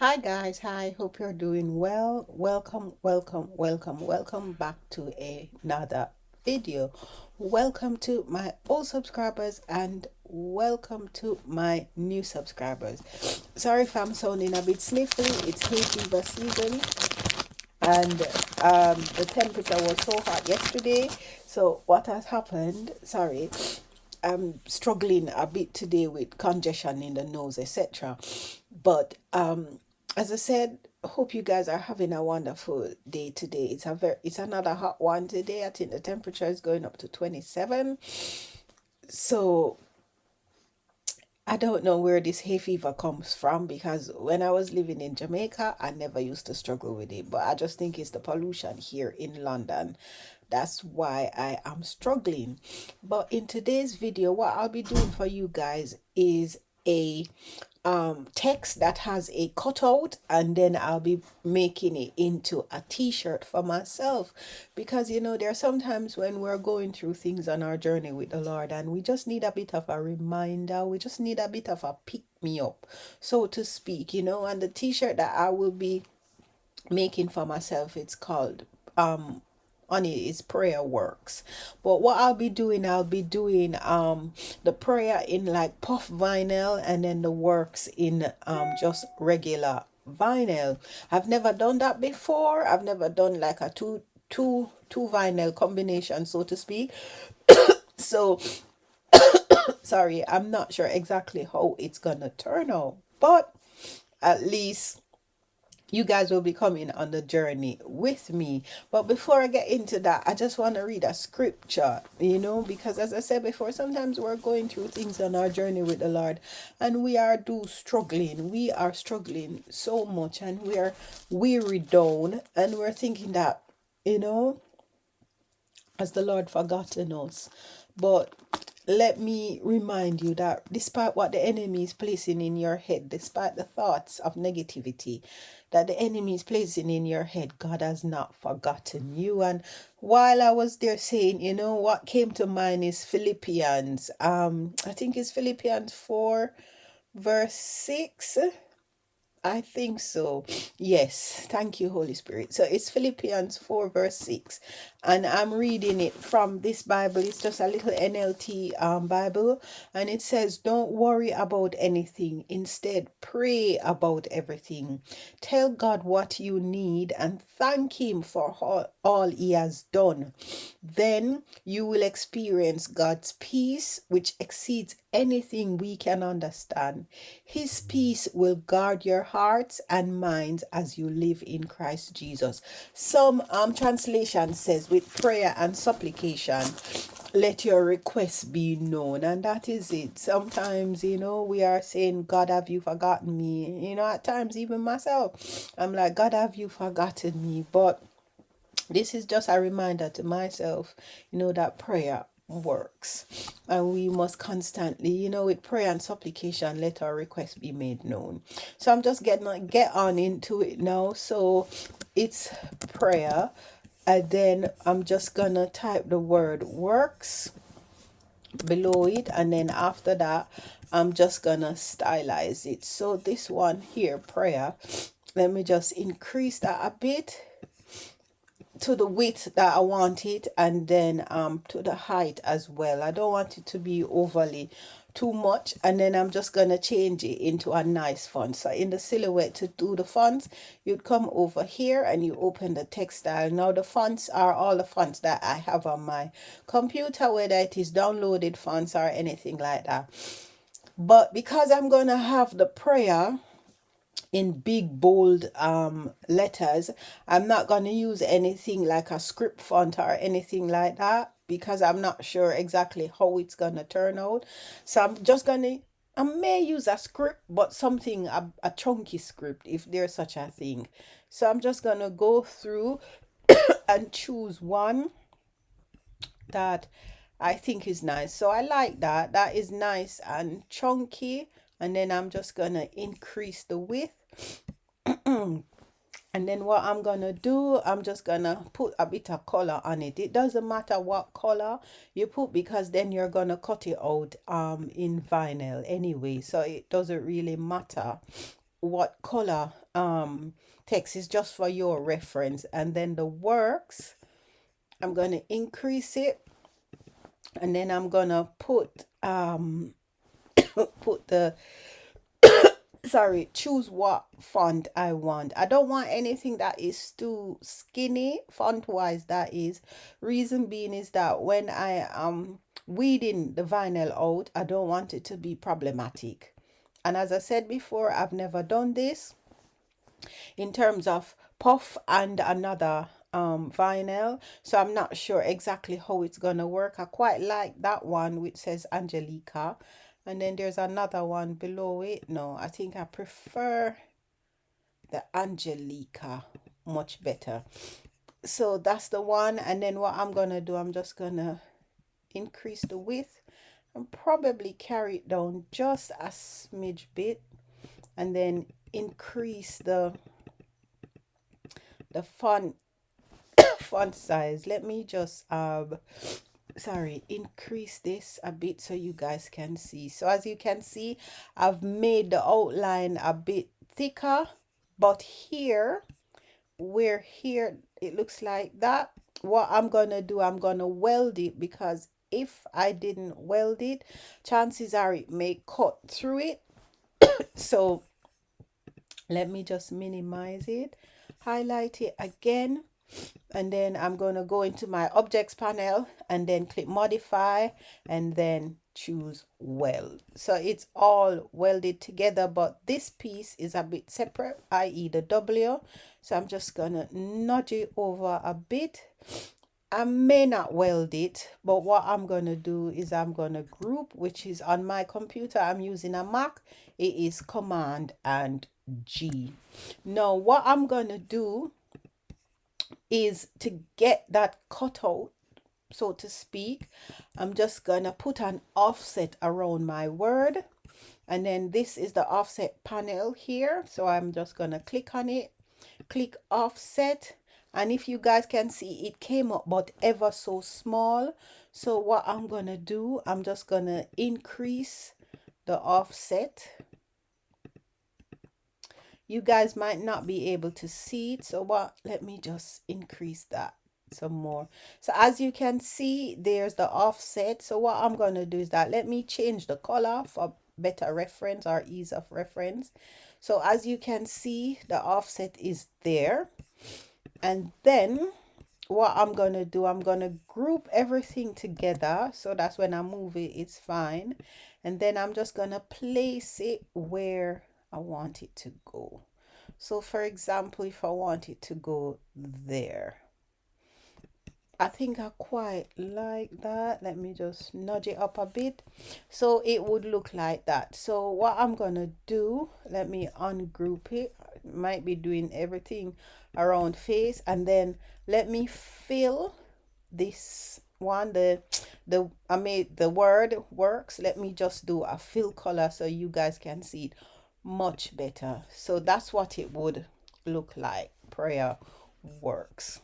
Hi guys, hi. Hope you're doing well. Welcome back to another video. Welcome to my old subscribers and welcome to my new subscribers. Sorry if I'm sounding a bit sniffly. It's hay fever season and the temperature was so hot yesterday. So what has happened? Sorry, I'm struggling a bit today with congestion in the nose, etc. But as I said, hope you guys are having a wonderful day today. It's another hot one today. I think the temperature is going up to 27. So I don't know where this hay fever comes from because when I was living in Jamaica, I never used to struggle with it. But I just think it's the pollution here in London. That's why I am struggling. But in today's video, what I'll be doing for you guys is a text that has a cutout, and then I'll be making it into a t-shirt for myself, because there are sometimes when we're going through things on our journey with the Lord and we just need a bit of a reminder, we just need a bit of a pick me up, so to speak, and the t-shirt that I will be making for myself, it's called on it is prayer works. But what I'll be doing the prayer in like puff vinyl, and then the works in just regular vinyl. I've never done that before. I've never done like a two vinyl combination, so to speak. So sorry, I'm not sure exactly how it's gonna turn out, but at least you guys will be coming on the journey with me. But before I get into that, I just want to read a scripture, because as I said before, sometimes we're going through things on our journey with the Lord and we are struggling. We are struggling so much and we are weary down, and we're thinking that, you know, has the Lord forgotten us? But let me remind you that despite what the enemy is placing in your head, despite the thoughts of negativity that the enemy is placing in your head, God has not forgotten you. And while I was there saying, what came to mind is Philippians. I think it's Philippians 4, verse 6. I think so. Yes. Thank you, Holy Spirit. So it's Philippians 4, verse 6. And I'm reading it from this Bible. It's just a little NLT Bible. And it says, don't worry about anything. Instead, pray about everything. Tell God what you need and thank Him for all He has done. Then you will experience God's peace, which exceeds anything we can understand. His peace will guard your hearts and minds as you live in Christ Jesus. Some translation says, with prayer and supplication, let your requests be known. And that is it. Sometimes, we are saying, God, have you forgotten me? At times, even myself, I'm like, God, have you forgotten me? But this is just a reminder to myself, that prayer works, and we must constantly, with prayer and supplication, let our requests be made known. So I'm just get on into it now. So it's prayer, and then I'm just gonna type the word works below it, and then after that I'm just gonna stylize it. So this one here, prayer, let me just increase that a bit to the width that I want it, and then to the height as well. I don't want it to be overly too much, and then I'm just gonna change it into a nice font. So in the silhouette, to do the fonts, you'd come over here and you open the text style. Now the fonts are all the fonts that I have on my computer, whether it is downloaded fonts or anything like that. But because I'm gonna have the prayer in big bold letters, I'm not going to use anything like a script font or anything like that, because I'm not sure exactly how it's going to turn out. So I'm just going to, I may use a script, but something, a chunky script, if there's such a thing. So I'm just going to go through and choose one that I think is nice. So I like that. That is nice and chunky. And then I'm just going to increase the width. And then what I'm gonna do, I'm just gonna put a bit of color on it. It doesn't matter what color you put, because then you're gonna cut it out in vinyl anyway, so it doesn't really matter. what color text is just for your reference. And then the works, I'm going to increase it, and then I'm going to put put the choose what font I want. I don't want anything that is too skinny font wise, that is. Reason being is that when I am weeding the vinyl out, I don't want it to be problematic. And as I said before, I've never done this in terms of puff and another vinyl, so I'm not sure exactly how it's gonna work. I quite like that one which says Angelica, and then there's another one below it. No, I think I prefer the Angelica much better. So that's the one. And then what I'm gonna do, I'm just gonna increase the width and probably carry it down just a smidge bit, and then increase the font size. Let me just increase this a bit so you guys can see. So as you can see, I've made the outline a bit thicker, but here it looks like that. What I'm gonna do, I'm gonna weld it, because if I didn't weld it, chances are it may cut through it. So let me just minimize it, highlight it again, and then I'm going to go into my objects panel and then click modify and then choose weld. So it's all welded together, but this piece is a bit separate, i.e. the W. So I'm just going to nudge it over a bit. I may not weld it, but what I'm going to do is I'm going to group, which is on my computer. I'm using a Mac. It is Command and G. Now, what I'm going to do is to get that cutout, so to speak, I'm just going to put an offset around my word. And then this is the offset panel here. So I'm just going to click on it, click offset. And if you guys can see, it came up but ever so small. So what I'm going to do, I'm just going to increase the offset. You guys might not be able to see it, so let me just increase that some more. So as you can see, there's the offset. So what I'm going to do is that let me change the color for better reference or ease of reference. So as you can see, the offset is there. And then what I'm going to do, I'm going to group everything together, so that's when I move it, it's fine. And then I'm just going to place it where I want it to go. So for example, if I want it to go there, I think I quite like that. Let me just nudge it up a bit. So it would look like that. So what I'm going to do, let me ungroup it. Might be doing everything around face, and then let me fill this one, I made the word works. Let me just do a fill color so you guys can see it much better. So that's what it would look like. Prayer works.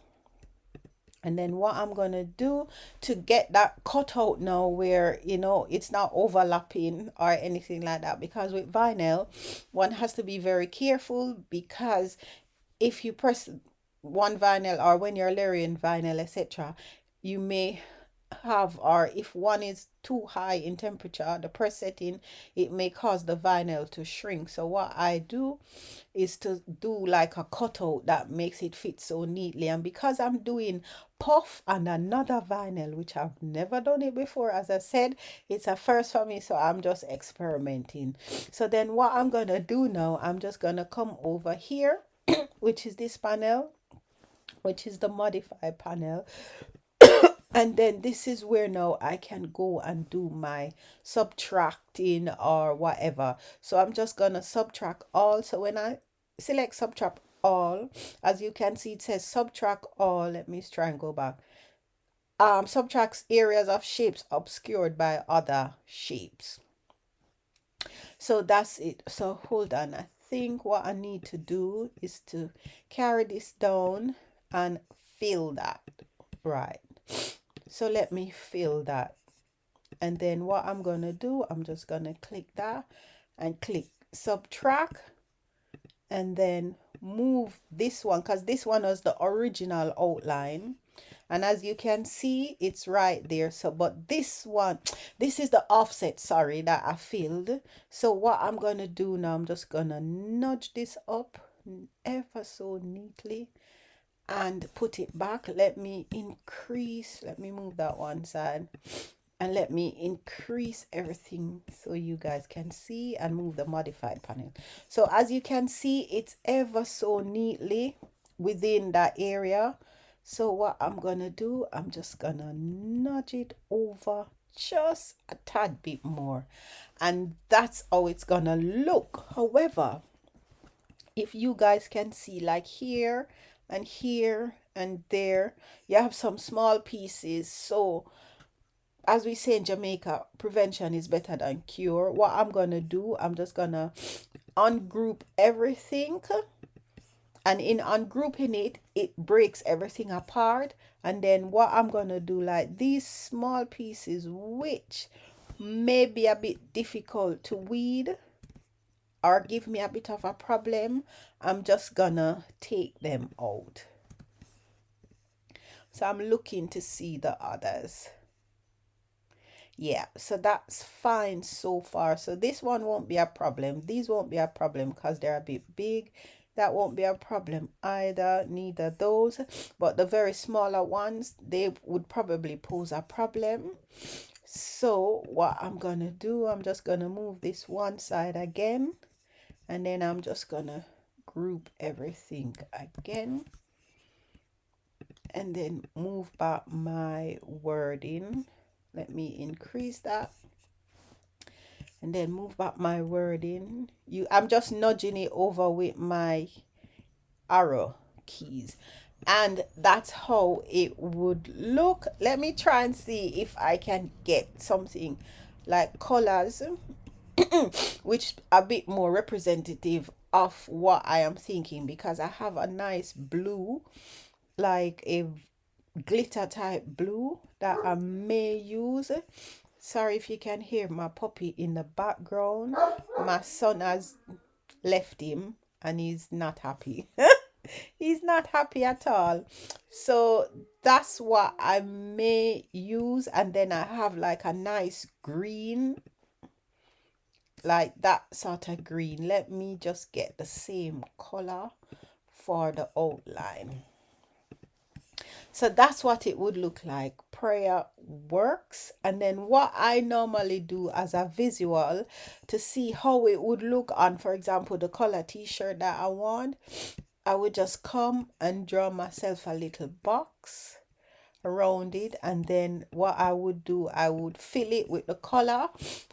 And then what I'm going to do to get that cut out now, where it's not overlapping or anything like that, because with vinyl one has to be very careful, because if you press one vinyl, or when you're layering vinyl, etc., you may have, or if one is too high in temperature, the press setting, it may cause the vinyl to shrink. So what I do is to do like a cutout that makes it fit so neatly. And because I'm doing puff and another vinyl, which I've never done it before, as I said, it's a first for me, so I'm just experimenting. So then what I'm gonna do now, I'm just gonna come over here, which is this panel, which is the modify panel. And then this is where now I can go and do my subtracting or whatever. So I'm just gonna subtract all. So when I select subtract all, as you can see, it says subtract all. Let me try and go back. Subtracts areas of shapes obscured by other shapes. So that's it. So hold on, I think what I need to do is to carry this down and fill that. Right, so let me fill that. And then what I'm gonna do, I'm just gonna click that and click subtract. and then move this one, because this one was the original outline, and as you can see it's right there. So but this one, this is the offset, sorry, that I filled. So what I'm gonna do now, I'm just gonna nudge this up ever so neatly and put it back. Let me increase, let me move that one side, and let me increase everything so you guys can see, and move the modified panel. So as you can see, it's ever so neatly within that area. So what I'm gonna do, I'm just gonna nudge it over just a tad bit more, and that's how it's gonna look. However, if you guys can see, like here and here and there, you have some small pieces. So as we say in Jamaica, prevention is better than cure. What I'm gonna do, I'm just gonna ungroup everything, and in ungrouping it, it breaks everything apart. And then what I'm gonna do, like these small pieces which may be a bit difficult to weed or give me a bit of a problem, I'm just gonna take them out. So I'm looking to see the others. Yeah, so that's fine so far. So this one won't be a problem. These won't be a problem because they're a bit big. That won't be a problem either, neither those. But the very smaller ones, they would probably pose a problem. So what I'm gonna do, I'm just gonna move this one side again, and then I'm just gonna group everything again, and then move back my wording. Let me increase that, and then move back my wording. I'm just nudging it over with my arrow keys, and that's how it would look. Let me try and see if I can get something like colors which a bit more representative of what I am thinking, because I have a nice blue, like a glitter type blue, that I may use. Sorry if you can hear my puppy in the background. My son has left him and he's not happy. He's not happy at all. So that's what I may use. And then I have like a nice green, like that sort of green. Let me just get the same color for the outline. So that's what it would look like. Prayer works. And then what I normally do as a visual to see how it would look on, for example, the color t-shirt that I want, I would just come and draw myself a little box around it, and then what I would do, I would fill it with the color,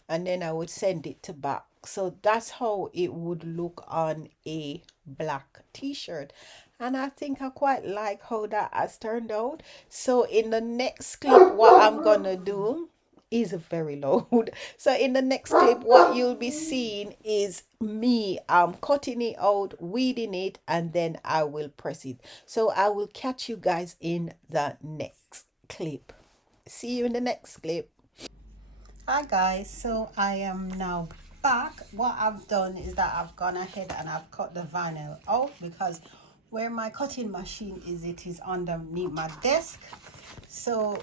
and then I would send it to back. So that's how it would look on a black t-shirt, and I think I quite like how that has turned out. So in the next clip, what I'm gonna do is very loud. So in the next clip, what you'll be seeing is me cutting it out, weeding it, and then I will press it. So I will catch you guys in the next clip. See you in the next clip. Hi guys, so I am now back. What I've done is that I've gone ahead and I've cut the vinyl out, because where my cutting machine is, it is underneath my desk. So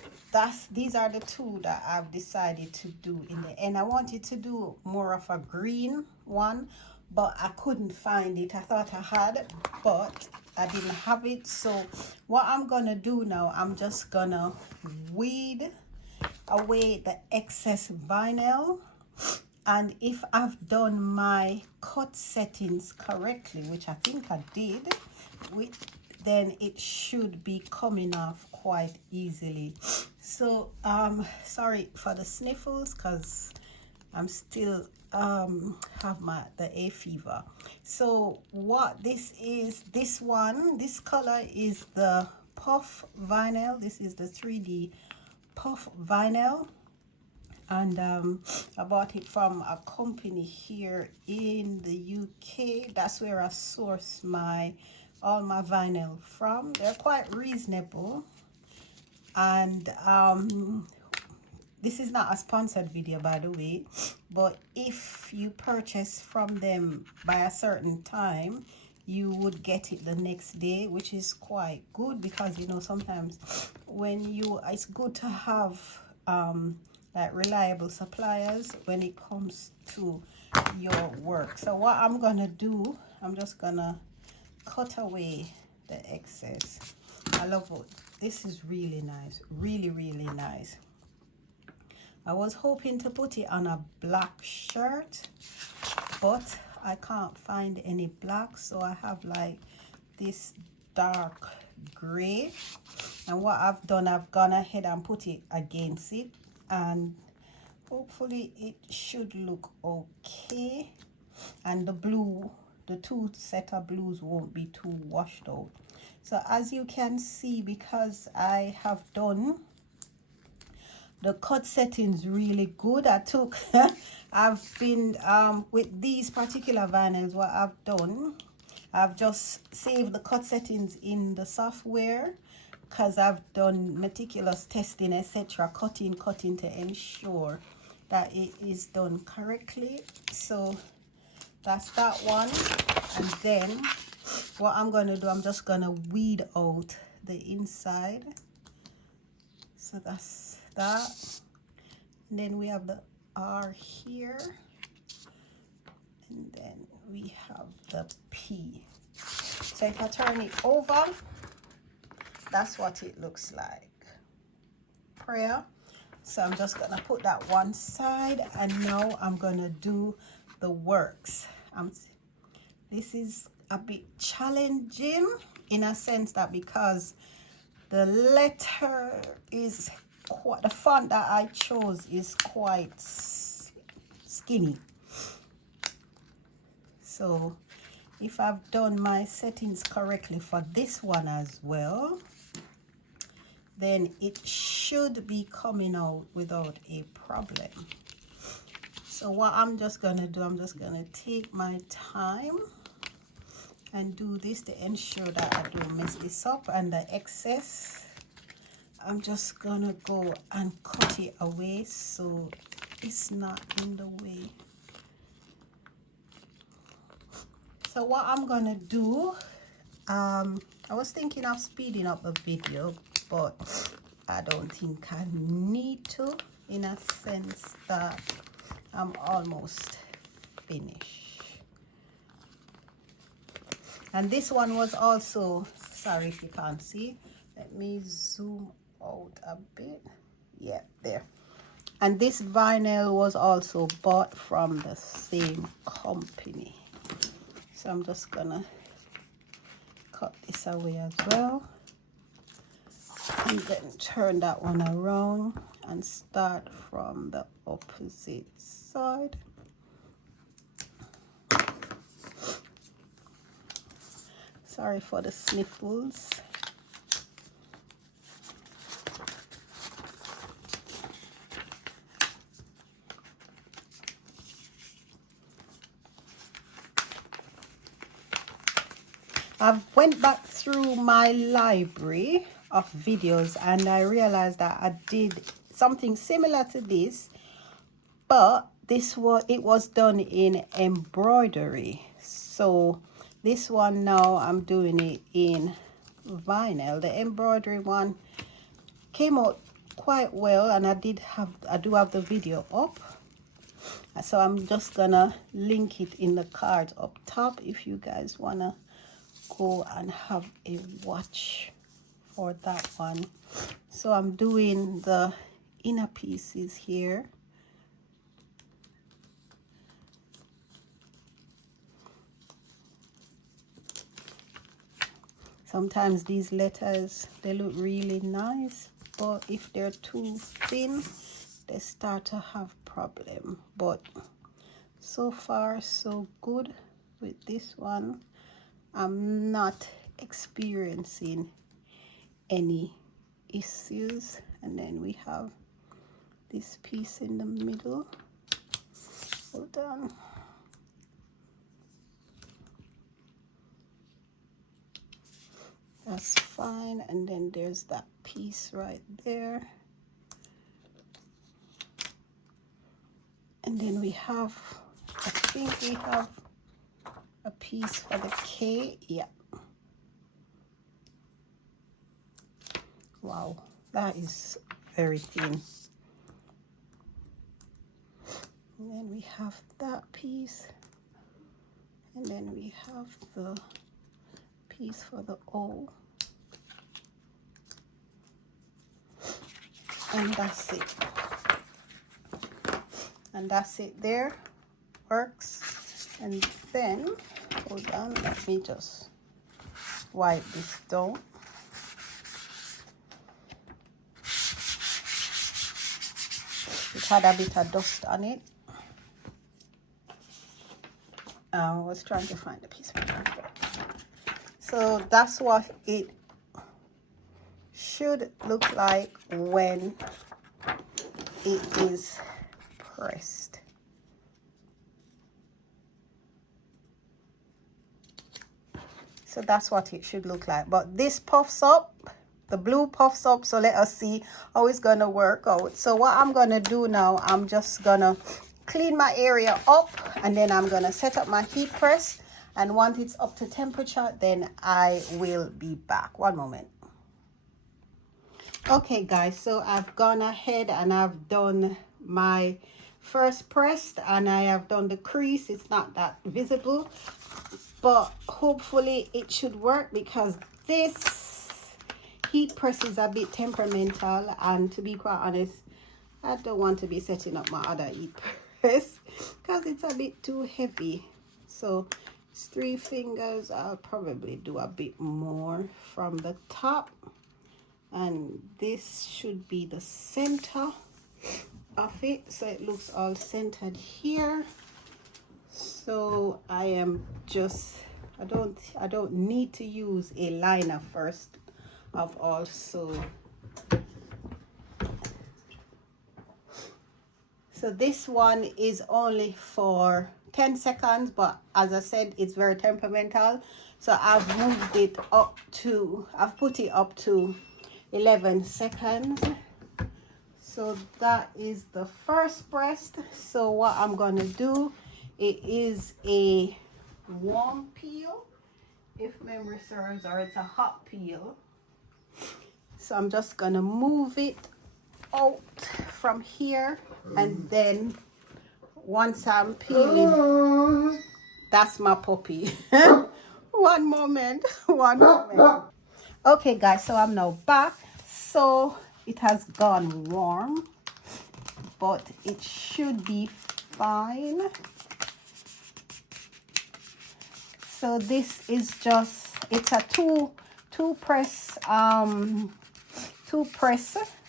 these are the two that I've decided to do in the end. I wanted to do more of a green one, but I couldn't find it. I thought I had, but I didn't have it. So what I'm gonna do now, I'm just gonna weed away the excess vinyl, and if I've done my cut settings correctly, which I think I did, then it should be coming off quite easily. So sorry for the sniffles, because I'm still have the hay fever. So what this is, this color is the puff vinyl. This is the 3D puff vinyl, and I bought it from a company here in the UK. That's where I source all my vinyl from. They're quite reasonable, and this is not a sponsored video, by the way, but if you purchase from them by a certain time, you would get it the next day, which is quite good, because you know sometimes when it's good to have like reliable suppliers when it comes to your work. So what I'm gonna do, I'm just gonna cut away the excess. I love it. This is really nice, really nice. I was hoping to put it on a black shirt, but I can't find any black, so I have like this dark gray, and what I've done, I've gone ahead and put it against it, and hopefully it should look okay, and the blue, the two set of blues won't be too washed out. So as you can see, because I have done the cut settings really good, I took I've been with these particular vinyls, what I've done, I've just saved the cut settings in the software, because I've done meticulous testing, etc., cutting to ensure that it is done correctly. So that's that one. And then what I'm going to do, I'm just going to weed out the inside. So that's that. And then we have the R here, and then we have the P. So if I turn it over, that's what it looks like. Prayer. So I'm just gonna put that one side, and now I'm gonna do the works. This is a bit challenging in a sense that because the letter is quite, the font that I chose is quite skinny. So if I've done my settings correctly for this one as well, then it should be coming out without a problem. So what I'm just gonna do, I'm just gonna take my time and do this to ensure that I don't mess this up, and the excess I'm just gonna go and cut it away so it's not in the way. So what I'm gonna do, I was thinking of speeding up the video, but I don't think I need to, in a sense that I'm almost finished. And this one was also, sorry if you can't see, let me zoom out a bit. Yeah, there. And this vinyl was also bought from the same company. So I'm just gonna cut this away as well, and then turn that one around and start from the opposite side. Sorry for the sniffles. I went back through my library of videos and I realized that I did something similar to this, but it was done in embroidery. So this one now I'm doing it in vinyl. The embroidery one came out quite well, and I do have the video up. So I'm just gonna link it in the card up top if you guys wanna go and have a watch for that one. So I'm doing the inner pieces here. Sometimes these letters, they look really nice, but if they're too thin, they start to have problem. But so far so good with this one. I'm not experiencing any issues. And then we have this piece in the middle. Hold on. That's fine. And then there's that piece right there. And then we have, I think we have a piece for the K. Yeah. Wow, that is very thin. And then we have that piece, and then we have the piece for the O, and that's it. And that's it there. Works. And then, hold on, let me just wipe this down. It had a bit of dust on it. I was trying to find the piece. So that's what it should look like when it is pressed. So that's what it should look like. But this puffs up, the blue puffs up, so let us see how it's gonna work out. So what I'm gonna do now, I'm just gonna clean my area up, and then I'm gonna set up my heat press, and once it's up to temperature, then I will be back. One moment. Okay guys, so I've gone ahead and I've done my first press, and I have done the crease. It's not that visible, but hopefully it should work, because this heat press is a bit temperamental, and to be quite honest, I don't want to be setting up my other heat press because it's a bit too heavy. So it's 3 fingers. I'll probably do a bit more from the top, and this should be the center of it, so it looks all centered here. So I am just, I don't need to use a liner first of all. So this one is only for 10 seconds, but as I said, it's very temperamental, so I've moved it up to, I've put it up to 11 seconds. So that is the first press. So what I'm gonna do, it is a warm peel, if memory serves, or it's a hot peel. So I'm just gonna move it out from here, and then once I'm peeling, that's my puppy. One moment. Okay guys, so I'm now back. So it has gone warm, but it should be fine. So this is just, it's a two press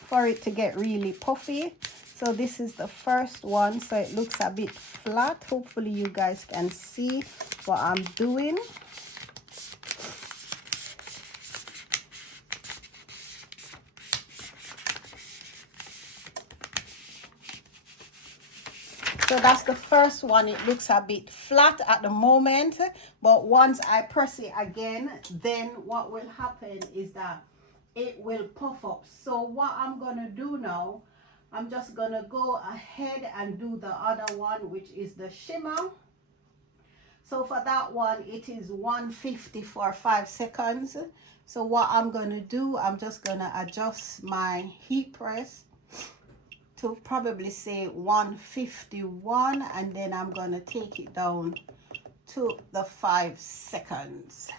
for it to get really puffy. So this is the first one, so it looks a bit flat. Hopefully you guys can see what I'm doing. So that's the first one. It looks a bit flat at the moment, but once I press it again, then what will happen is that it will puff up. So what I'm gonna do now, I'm just gonna go ahead and do the other one, which is the shimmer. So for that one, it is 150 for 5 seconds. So what I'm gonna do, I'm just gonna adjust my heat press to probably say 151, and then I'm gonna take it down to the 5 seconds,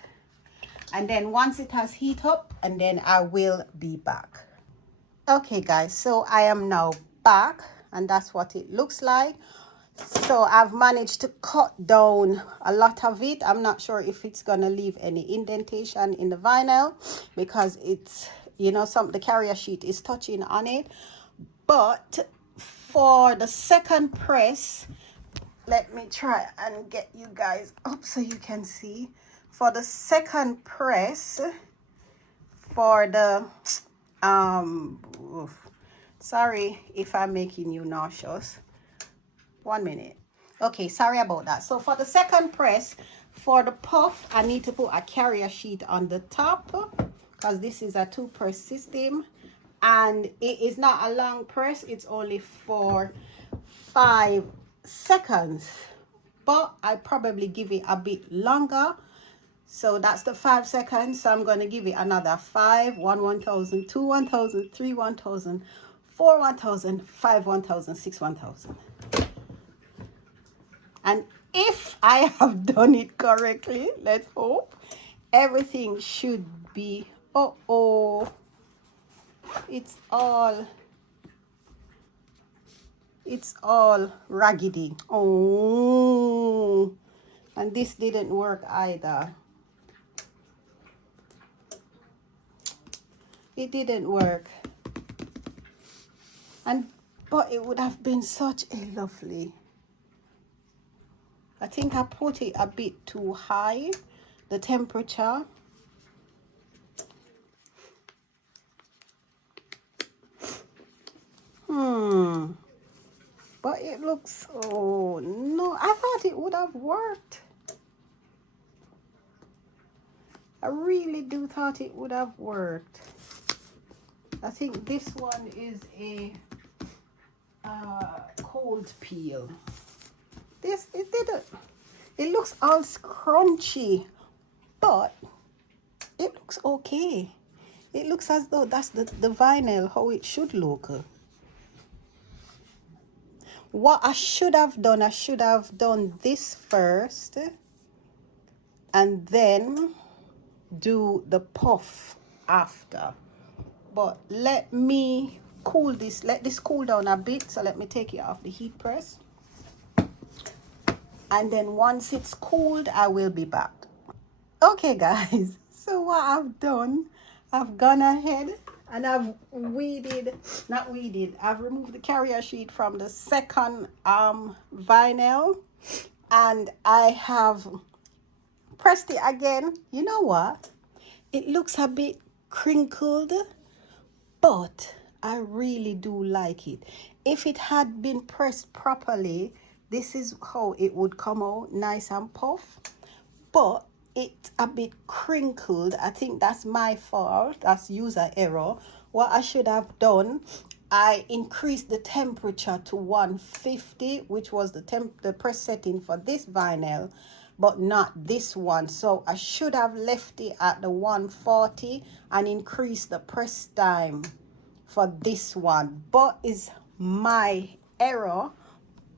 and then once it has heat up, and then I will be back. Okay guys, so I am now back, and that's what it looks like. So I've managed to cut down a lot of it. I'm not sure if it's gonna leave any indentation in the vinyl, because it's, you know, the carrier sheet is touching on it. But for the second press, let me try and get you guys up so you can see. For the second press, for the sorry if I'm making you nauseous. 1 minute. Okay, sorry about that. So for the second press, for the puff, I need to put a carrier sheet on the top, because this is a 2-press system, and it is not a long press. It's only for 5 seconds, but I probably give it a bit longer. So that's the 5 seconds. So I'm going to give it another 5, 1, 1,000, 2, 1,000, 3, 1,000, 4, 1,000, 5, 1,000, 6, 1,000. And if I have done it correctly, let's hope, everything should be, it's all raggedy. Oh, and this didn't work either. It didn't work. But it would have been such a lovely. I think I put it a bit too high, the temperature. But it looks, oh no, I thought it would have worked. I really do thought it would have worked. I think this one is a cold peel. It didn't. It looks all scrunchy, but it looks okay. It looks as though that's the vinyl, how it should look. What I should have done this first and then do the puff after. But let me cool this, let this cool down a bit. So let me take it off the heat press. And then once it's cooled, I will be back. Okay guys, so what I've done, I've gone ahead and I've I've removed the carrier sheet from the second vinyl, and I have pressed it again. You know what? It looks a bit crinkled, but I really do like it. If it had been pressed properly, this is how it would come out, nice and puff. But it's a bit crinkled. I think that's my fault. That's user error. What I should have done, I increased the temperature to 150, which was the press setting for this vinyl, but not this one. So I should have left it at the 140 and increased the press time for this one. But it's my error.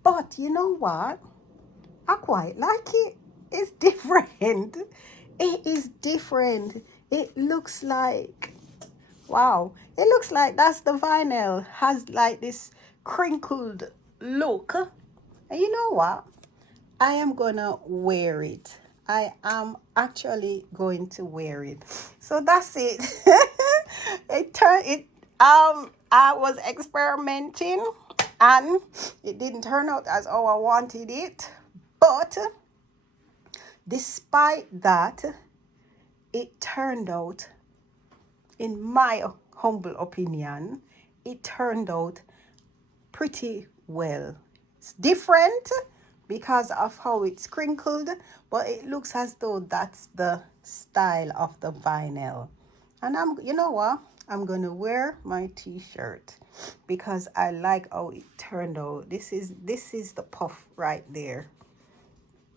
But you know what? I quite like it. It's different. It is different. It looks like, wow. It looks like that's the vinyl. Has like this crinkled look. And you know what? I am gonna wear it. I am actually going to wear it. So that's it. I was experimenting and it didn't turn out as how I wanted it. But despite that, it turned out, in my humble opinion, it turned out pretty well. It's different because of how it's crinkled, but it looks as though that's the style of the vinyl. And you know what? I'm gonna wear my t-shirt because I like how it turned out. This is the puff right there.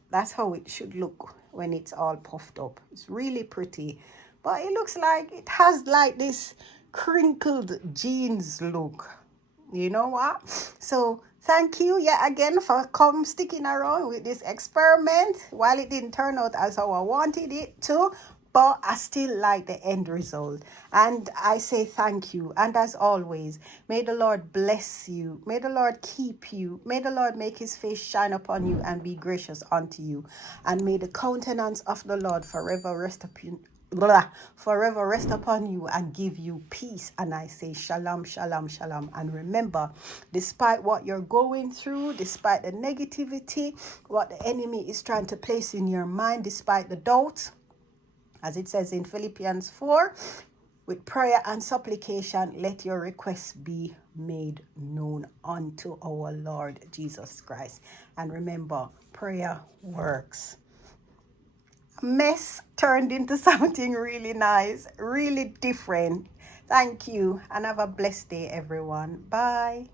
That's how it should look when it's all puffed up. It's really pretty. But it looks like it has like this crinkled jeans look. You know what? So thank you yet again for sticking around with this experiment. While it didn't turn out as how I wanted it to, but I still like the end result. And I say thank you. And as always, may the Lord bless you. May the Lord keep you. May the Lord make his face shine upon you and be gracious unto you. And may the countenance of the Lord forever rest upon you and give you peace. And I say shalom, shalom, shalom. And remember, despite what you're going through, despite the negativity, what the enemy is trying to place in your mind, despite the doubts, as it says in Philippians 4, with prayer and supplication, let your requests be made known unto our Lord Jesus Christ. And remember, prayer works. A mess turned into something really nice, really different. Thank you, and have a blessed day, everyone. Bye.